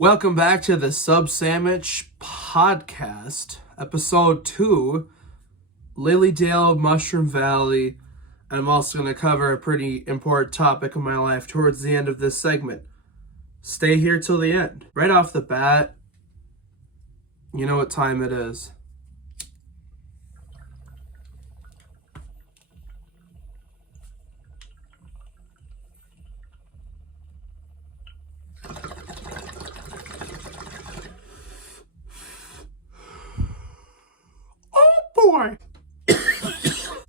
Welcome back to the Sub-Sammich podcast, Ep.2, Lilydale, Mushroom Valley, and I'm also going to cover a pretty important topic in my life towards the end of this segment. Stay here till the end. Right off the bat, you know what time it is. Boy.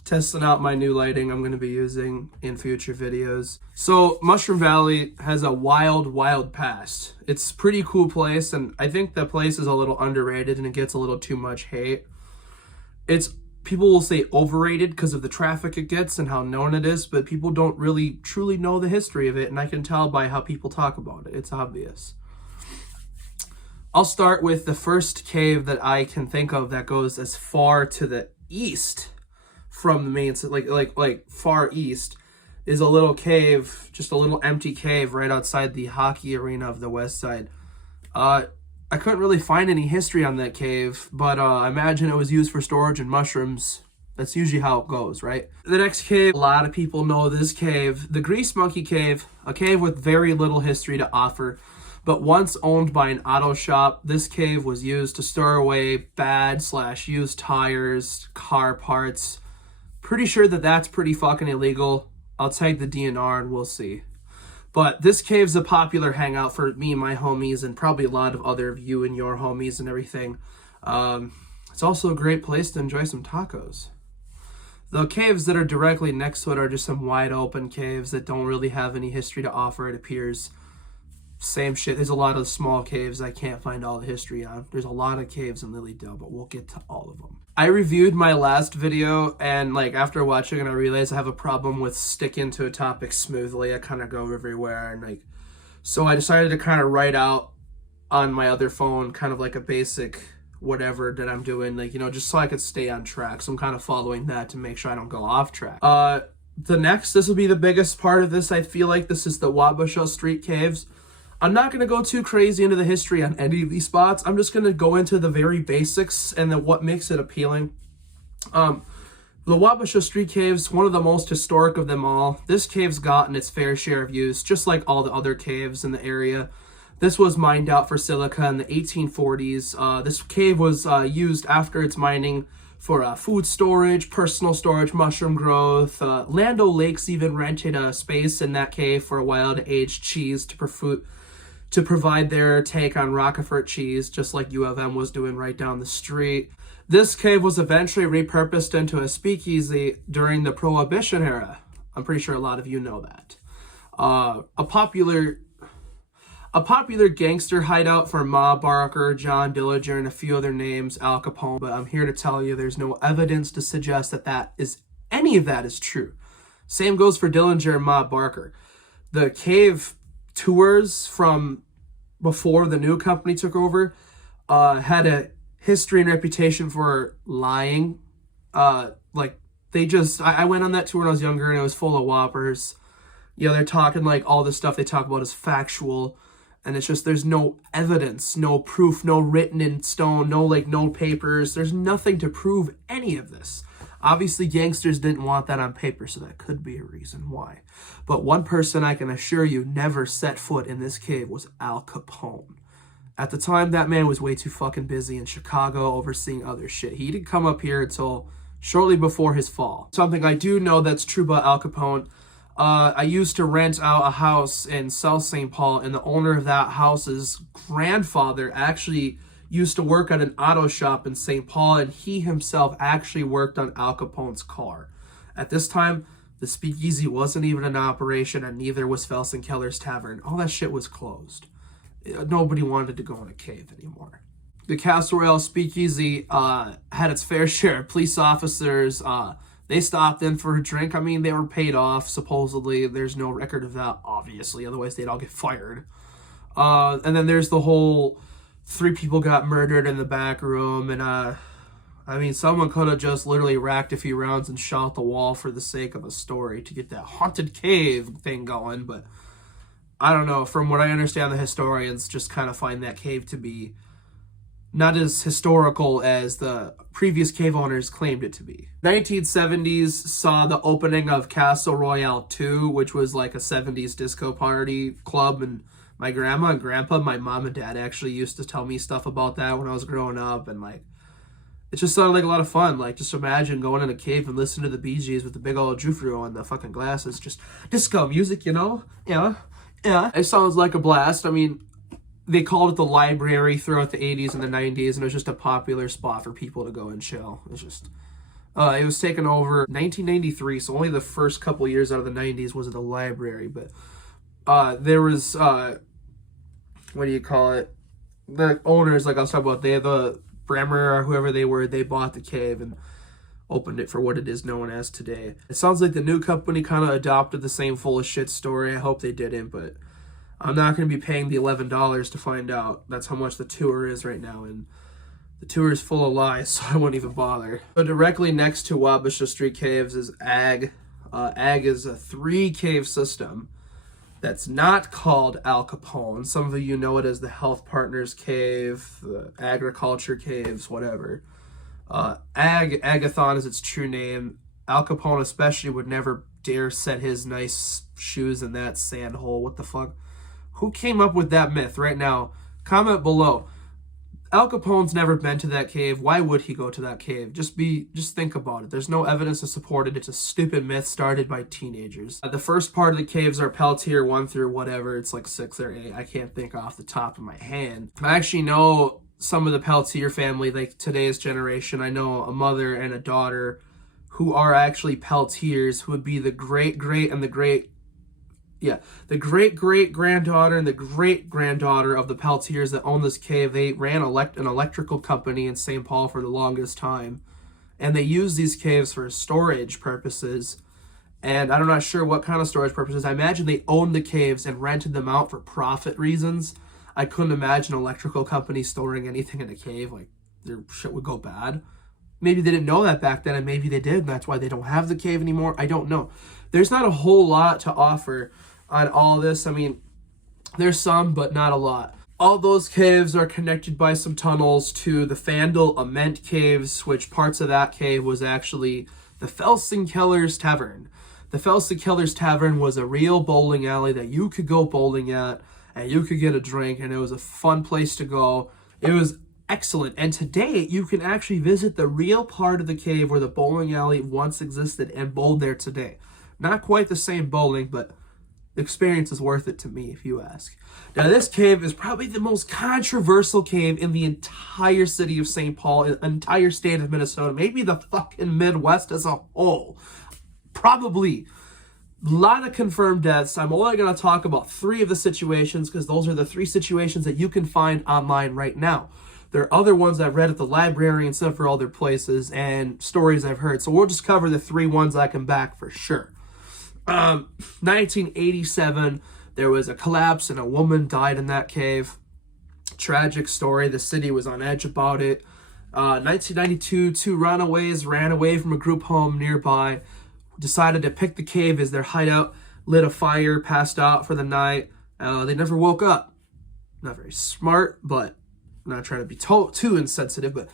Testing out my new lighting I'm going to be using in future videos. So Mushroom Valley has a wild past. It's a pretty cool place, and I think the place is a little underrated and it gets a little too much hate. People will say overrated because of the traffic it gets and how known it is, but people don't really truly know the history of it, and I can tell by how people talk about it. It's obvious. I'll start with the first cave that I can think of that goes as far to the east from the main, like far east, is a little cave, just a little empty cave right outside the hockey arena of the west side. I couldn't really find any history on that cave, but I imagine it was used for storage and mushrooms. That's usually how it goes, right? The next cave, a lot of people know this cave, the Grease Monkey Cave, a cave with very little history to offer. But once owned by an auto shop, this cave was used to store away bad/used tires, car parts. Pretty sure that that's pretty fucking illegal. I'll take the DNR and we'll see. But this cave's a popular hangout for me and my homies, and probably a lot of other of you and your homies and everything. It's also a great place to enjoy some tacos. The caves that are directly next to it are just some wide open caves that don't really have any history to offer, it appears. Same shit. There's a lot of small caves I can't find all the history on. There's a lot of caves in Lilydale, but we'll get to all of them. I reviewed my last video, and after watching it, I realized I have a problem with sticking to a topic smoothly. I kind of go everywhere, and so I decided to kind of write out on my other phone kind of like a basic whatever that I'm doing, just so I could stay on track. So I'm kind of following that to make sure I don't go off track. This will be the biggest part of this. I feel like this is the Wabasha Street Caves. I'm not going to go too crazy into the history on any of these spots. I'm just going to go into the very basics and then what makes it appealing. The Wabasha Street Cave's one of the most historic of them all. This cave's gotten its fair share of use, just like all the other caves in the area. This was mined out for silica in the 1840s. This cave was used after its mining for food storage, personal storage, mushroom growth. Land O'Lakes even rented a space in that cave for a while to age cheese to provide their take on Roquefort cheese, just like U of M was doing right down the street. This cave was eventually repurposed into a speakeasy during the Prohibition era. I'm pretty sure a lot of you know that. A popular gangster hideout for Ma Barker, John Dillinger, and a few other names, Al Capone, but I'm here to tell you there's no evidence to suggest that any of that is true. Same goes for Dillinger and Ma Barker. The cave tours from before the new company took over had a history and reputation for lying. I went on that tour when I was younger, and it was full of whoppers. They're talking all the stuff they talk about is factual, and it's just there's no evidence, no proof, no written in stone, no papers. There's nothing to prove any of this. Obviously, gangsters didn't want that on paper, so that could be a reason why. But one person I can assure you never set foot in this cave was Al Capone. At the time, that man was way too fucking busy in Chicago overseeing other shit. He didn't come up here until shortly before his fall. Something I do know that's true about Al Capone, I used to rent out a house in South St. Paul, and the owner of that house's grandfather actually used to work at an auto shop in St. Paul, and he himself actually worked on Al Capone's car. At this time, the speakeasy wasn't even in operation, and neither was Felsenkeller's Tavern. All that shit was closed. Nobody wanted to go in a cave anymore. The Castle Royale Speakeasy had its fair share of police officers. They stopped in for a drink. They were paid off, supposedly. There's no record of that, obviously. Otherwise, they'd all get fired. And then there's the whole 3 people got murdered in the back room, and someone could have just literally racked a few rounds and shot the wall for the sake of a story to get that haunted cave thing going, but I don't know, from what I understand, the historians just kind of find that cave to be not as historical as the previous cave owners claimed it to be. 1970s saw the opening of Castle Royale 2, which was like a 70s disco party club, and my grandma and grandpa, my mom and dad actually used to tell me stuff about that when I was growing up, and like, it just sounded like a lot of fun. Like, just imagine going in a cave and listening to the Bee Gees with the big old Jufro and the fucking glasses, just disco music, you know? Yeah. It sounds like a blast. I mean, they called it the library throughout the 80s and the 90s, and it was just a popular spot for people to go and chill. It's just, it was taken over 1993, so only the first couple years out of the 90s was it a library. But there was, what do you call it? The owners, like I was talking about, they had the Bremer or whoever they were, they bought the cave and opened it for what it is known as today. It sounds like the new company kind of adopted the same full of shit story. I hope they didn't, but I'm not going to be paying the $11 to find out. That's how much the tour is right now, and the tour is full of lies, so I won't even bother. So directly next to Wabasha Street Caves is Ag. Ag is a 3-cave system that's not called Al Capone. Some of you know it as the Health Partners Cave, the Agriculture Caves, whatever. Agathon is its true name. Al Capone especially would never dare set his nice shoes in that sand hole. What the fuck? Who came up with that myth right now? Comment below. Al Capone's never been to that cave. Why would he go to that cave? Just think about it. There's no evidence to support it. It's a stupid myth started by teenagers. The first part of the caves are Peltier 1 through whatever. It's like 6 or 8. I can't think off the top of my hand. I actually know some of the Peltier family, like today's generation. I know a mother and a daughter who are actually Peltiers, who would be the great-great-granddaughter and the great-granddaughter of the Peltiers that own this cave. They ran an electrical company in St. Paul for the longest time, and they use these caves for storage purposes, and I'm not sure what kind of storage purposes. I imagine they owned the caves and rented them out for profit reasons. I couldn't imagine an electrical company storing anything in a cave. Like, their shit would go bad. Maybe they didn't know that back then, and maybe they did, and that's why they don't have the cave anymore. I don't know. There's not a whole lot to offer on all this. I mean, there's some, but not a lot. All those caves are connected by some tunnels to the Fandel Ament Caves, which parts of that cave was actually the Felsenkeller's Tavern. The Felsenkeller's Tavern was a real bowling alley that you could go bowling at, and you could get a drink, and it was a fun place to go. It was excellent. And today, you can actually visit the real part of the cave where the bowling alley once existed and bowl there today. Not quite the same bowling, but the experience is worth it to me, if you ask. Now, this cave is probably the most controversial cave in the entire city of St. Paul, entire state of Minnesota, maybe the fucking Midwest as a whole. Probably. A lot of confirmed deaths. I'm only going to talk about 3 of the situations because those are the 3 situations that you can find online right now. There are other ones I've read at the library and several other places and stories I've heard. So we'll just cover the 3 ones I can back for sure. 1987, there was a collapse and a woman died in that cave. Tragic story. The city was on edge about it. 1992, 2 runaways ran away from a group home nearby, decided to pick the cave as their hideout, lit a fire, passed out for the night. They never woke up. Not very smart, but I'm not trying to be too insensitive, but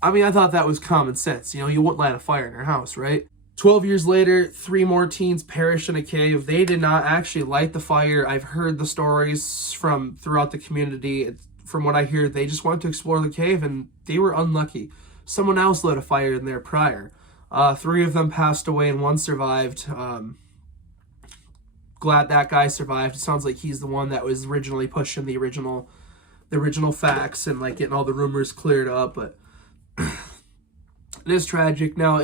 I mean, I thought that was common sense. You know, you wouldn't light a fire in your house, right? 12 years later, 3 more teens perished in a cave. They did not actually light the fire. I've heard the stories from throughout the community. From what I hear, they just wanted to explore the cave, and they were unlucky. Someone else lit a fire in there prior. 3 of them passed away, and 1 survived. Glad that guy survived. It sounds like he's the one that was originally pushing the original facts and like getting all the rumors cleared up, but it is tragic. Now,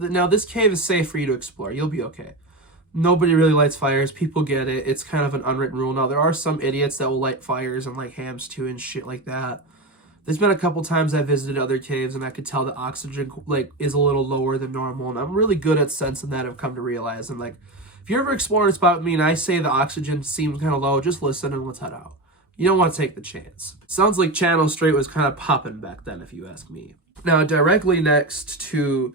now this cave is safe for you to explore. You'll be okay. Nobody really lights fires. People get it. It's kind of an unwritten rule. Now, there are some idiots that will light fires and like hams too and shit like that. There's been a couple times I visited other caves and I could tell the oxygen like is a little lower than normal, and I'm really good at sensing that. I've come to realize. And like, if you're ever exploring a spot with me and I say the oxygen seems kind of low, just listen and let's head out. You don't want to take the chance. Sounds like Channel Straight was kind of popping back then, if you ask me. Now, directly next to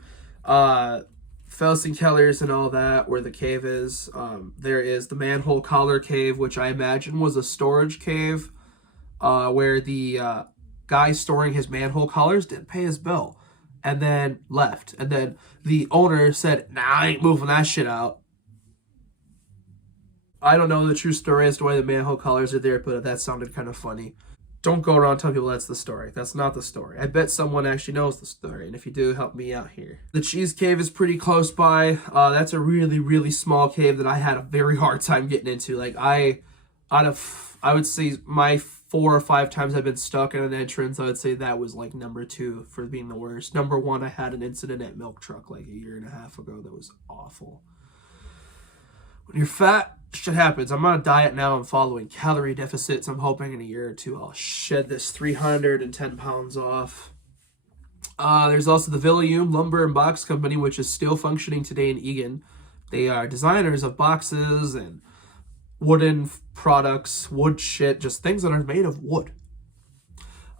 Felsenkellers and all that, where the cave is. There is the Manhole Collar Cave, which I imagine was a storage cave, where the guy storing his manhole collars didn't pay his bill and then left. And then the owner said, nah, I ain't moving that shit out. I don't know the true story as to why the manhole collars are there, but that sounded kind of funny. Don't go around telling people that's the story. That's not the story. I bet someone actually knows the story, and if you do, help me out here. The Cheese Cave is pretty close by. That's a really, really small cave that I had a very hard time getting into. Like, I would say my 4 or 5 times I've been stuck in an entrance, I would say that was like number 2 for being the worst. Number 1, I had an incident at Milk Truck like a year and a half ago that was awful. When you're fat, shit happens. I'm on a diet now. I'm following calorie deficits. I'm hoping in a year or 2 I'll shed this 310 pounds off. There's also the Villium Lumber and Box Company, which is still functioning today in Egan. They are designers of boxes and wooden products, wood shit, just things that are made of wood.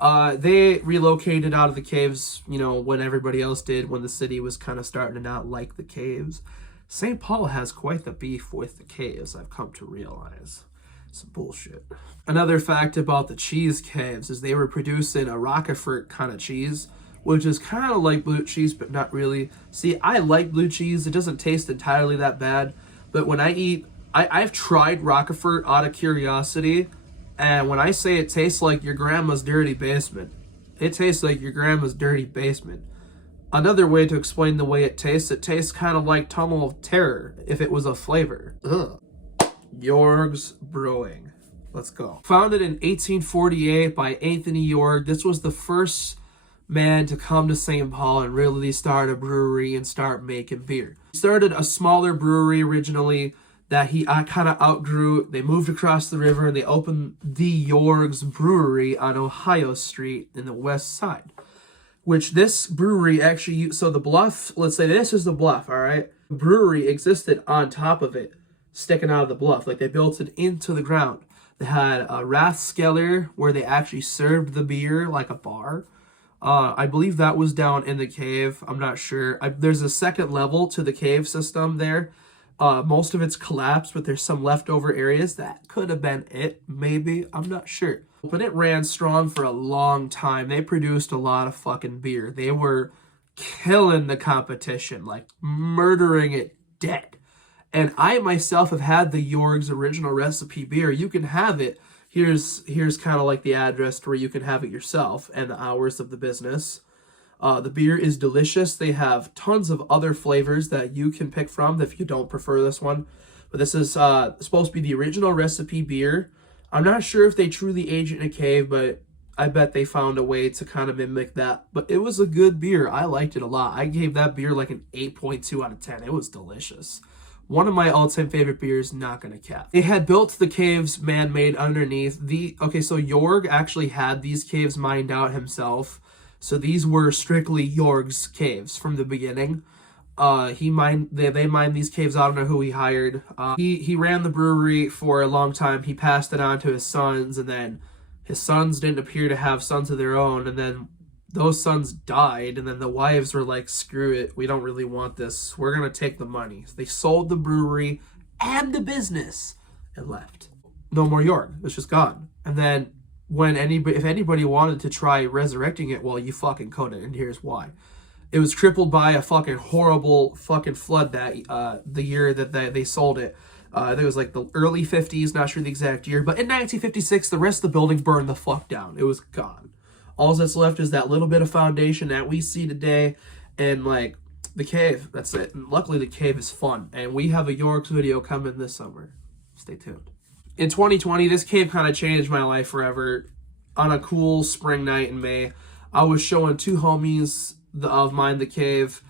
They relocated out of the caves, you know, when everybody else did, when the city was kind of starting to not like the caves. St. Paul has quite the beef with the caves, I've come to realize. Some bullshit. Another fact about the cheese caves is they were producing a Roquefort kind of cheese, which is kind of like blue cheese, but not really. See, I like blue cheese. It doesn't taste entirely that bad, but when I eat, I've tried Roquefort out of curiosity, and when I say it tastes like your grandma's dirty basement, it tastes like your grandma's dirty basement. Another way to explain the way it tastes kind of like Tunnel of Terror, if it was a flavor. Ugh. Yoerg's Brewing. Let's go. Founded in 1848 by Anthony Yoerg, this was the first man to come to St. Paul and really start a brewery and start making beer. He started a smaller brewery originally that he kind of outgrew. They moved across the river and they opened the Yoerg's Brewery on Ohio Street in the west side. Which this brewery actually, so the bluff, let's say this is the bluff, all right? The brewery existed on top of it, sticking out of the bluff. Like, they built it into the ground. They had a Rathskeller where they actually served the beer like a bar. I believe that was down in the cave. I'm not sure. There's a second level to the cave system there. Most of it's collapsed, but there's some leftover areas. That could have been it, maybe. I'm not sure. But it ran strong for a long time. They produced a lot of fucking beer. They were killing the competition, like murdering it dead. And I myself have had the Yoerg's original recipe beer. You can have it. Here's kind of like the address where you can have it yourself and the hours of the business. The beer is delicious. They have tons of other flavors that you can pick from if you don't prefer this one. But this is supposed to be the original recipe beer. I'm not sure if they truly aged it in a cave, but I bet they found a way to kind of mimic that. But it was a good beer. I liked it a lot. I gave that beer like an 8.2 out of 10. It was delicious. One of my all-time favorite beers, not gonna cap. They had built the caves man-made underneath. So Yoerg actually had these caves mined out himself. So these were strictly Yoerg's caves from the beginning. They mined these caves. I don't know who he hired. He ran the brewery for a long time. He passed it on to his sons, and then his sons didn't appear to have sons of their own, and then those sons died, and then the wives were like, screw it, we don't really want this. We're gonna take the money. So they sold the brewery and the business and left. No more Yoerg. It's just gone. And then if anybody wanted to try resurrecting it, well, you fucking couldn't, and here's why. It was crippled by a fucking horrible fucking flood that the year that they sold it. I think it was like the early 50s, not sure the exact year, but in 1956, the rest of the building burned the fuck down. It was gone. All that's left is that little bit of foundation that we see today, and like the cave. That's it. And luckily, the cave is fun, and we have a Yoerg's video coming this summer. Stay tuned. In 2020, this cave kind of changed my life forever. On a cool spring night in May, I was showing 2 homies of mine the cave.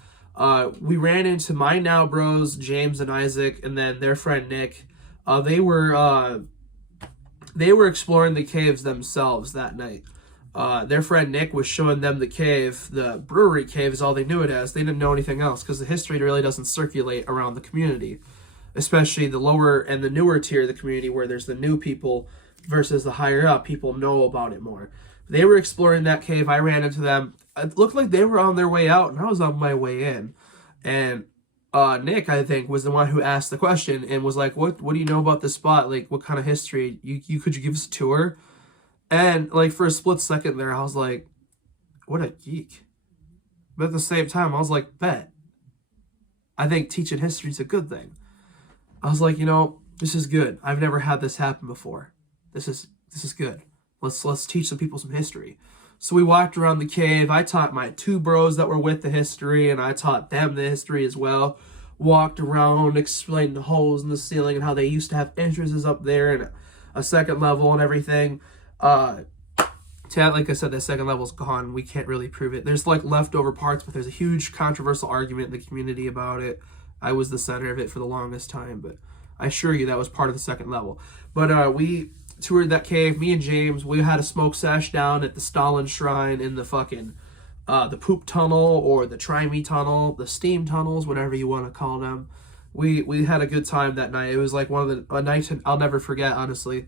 We ran into my now bros, James and Isaac, and then their friend Nick. They were exploring the caves themselves that night. Their friend Nick was showing them the cave. The brewery cave is all they knew it as. They didn't know anything else because the history really doesn't circulate around the community, especially the lower and the newer tier of the community where there's the new people versus the higher up. People know about it more. They were exploring that cave. I ran into them. It looked like they were on their way out, and I was on my way in. And Nick, I think, was the one who asked the question and was like, what do you know about this spot? Like, what kind of history? Could you give us a tour? And like for a split second there, I was like, what a geek. But at the same time, I was like, bet. I think teaching history is a good thing. I was like, this is good. I've never had this happen before. This is good. Let's teach some people some history. So we walked around the cave. I taught my 2 bros that were with the history, and I taught them the history as well. Walked around, explained the holes in the ceiling and how they used to have entrances up there and a second level and everything. Like I said, that second level's gone. We can't really prove it. There's like leftover parts, but there's a huge controversial argument in the community about it. I was the center of it for the longest time, but I assure you that was part of the second level. But we toured that cave. Me and James, we had a smoke sesh down at the Stalin Shrine in the fucking the poop tunnel or the try-me tunnel, the steam tunnels, whatever you want to call them. We had a good time that night. It was like one of the nights I'll never forget, honestly.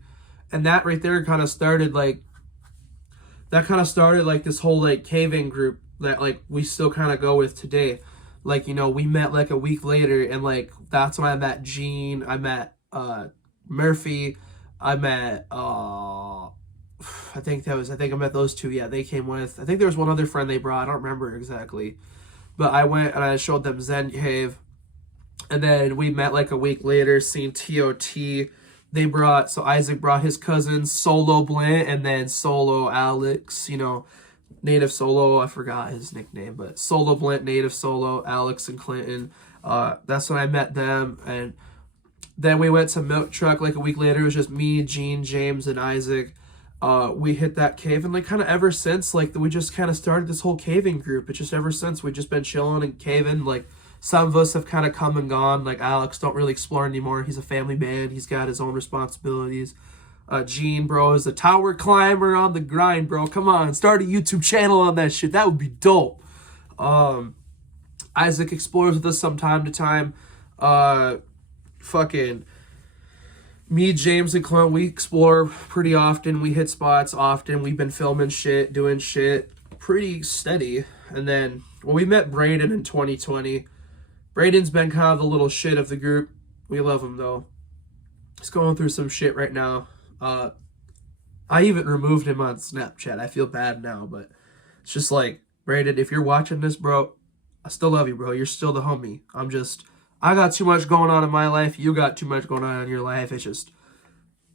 And that right there kind of started like this whole like caving group that like we still kind of go with today. Like, we met like a week later, and like that's when I met Gene, I met Murphy, I met I think I met those 2. Yeah, they came with. I think there was one other friend they brought. I don't remember exactly. But I went and I showed them Zen Cave. And then we met like a week later, seen TOT. So Isaac brought his cousins, Solo Blint, and then Solo Alex, Native Solo, I forgot his nickname, but Solo Blint, Native Solo, Alex, and Clinton. That's when I met them. And then we went to Milk Truck like a week later. It was just me, Gene, James, and Isaac. We hit that cave, and like kind of ever since, like we just kind of started this whole caving group. It's just ever since we've just been chilling and caving. Like some of us have kind of come and gone. Like Alex don't really explore anymore. He's a family man. He's got his own responsibilities. Gene, bro, is a tower climber on the grind, bro. Come on, start a YouTube channel on that shit. That would be dope. Isaac explores with us from time to time. Fucking me, James, and Clint, we explore pretty often. We hit spots often. We've been filming shit, doing shit pretty steady. And then, we met Braden in 2020. Braden's been kind of the little shit of the group. We love him, though. He's going through some shit right now. I even removed him on Snapchat. I feel bad now, but it's just like, Braden, if you're watching this, bro, I still love you, bro. You're still the homie. I got too much going on in my life. You got too much going on in your life. It's just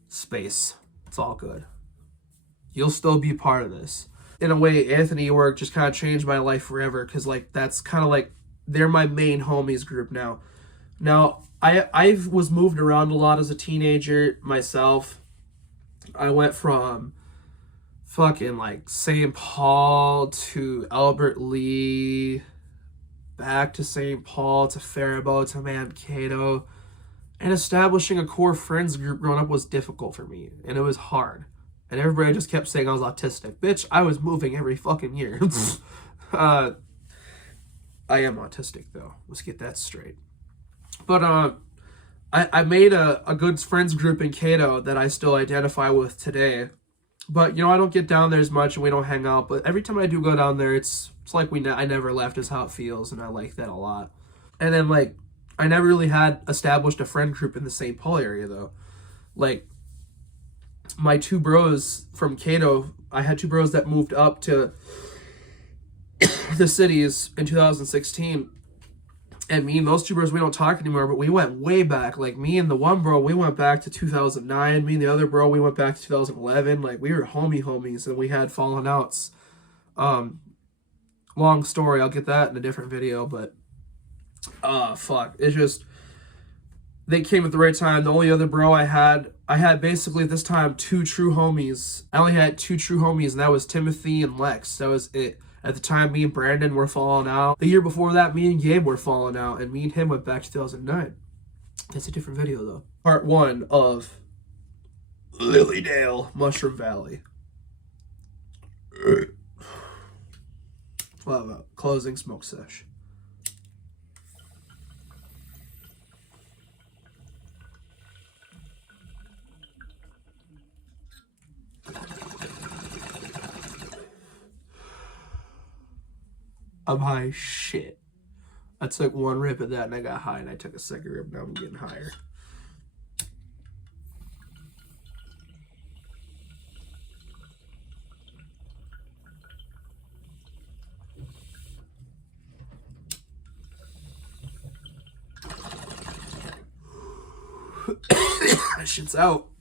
space. It's all good. You'll still be part of this. In a way, Anthony Yoerg just kind of changed my life forever, because like that's kind of like they're my main homies group now. Now, I was moved around a lot as a teenager myself. I went from fucking like St. Paul to Albert Lee, back to St. Paul to Faribault to Mankato. And establishing a core friends group growing up was difficult for me, and it was hard. And everybody just kept saying I was autistic. Bitch, I was moving every fucking year. I am autistic, though. Let's get that straight. But I made a good friends group in Cato that I still identify with today. But, I don't get down there as much, and we don't hang out. But every time I do go down there, it's like I never left is how it feels, and I like that a lot. And then, like, I never really had established a friend group in the St. Paul area, though. Like, my 2 bros from Cato, I had 2 bros that moved up to the cities in 2016. And me and those 2 bros, we don't talk anymore, but we went way back. Like, me and the one bro, we went back to 2009. Me and the other bro, we went back to 2011. Like, we were homies, and we had fallen outs. Long story. I'll get that in a different video, but fuck. It's just, they came at the right time. The only other bro I had basically at this time 2 true homies. I only had 2 true homies, and that was Timothy and Lex. That was it. At the time, me and Brandon were falling out. The year before that, me and Gabe were falling out, and me and him went back to 2009. That's a different video, though. Part 1 of Lilydale, Mushroom Valley. Well, closing smoke sesh. I'm high as shit. I took one rip at that and I got high, and I took a second rip. Now I'm getting higher. That shit's out.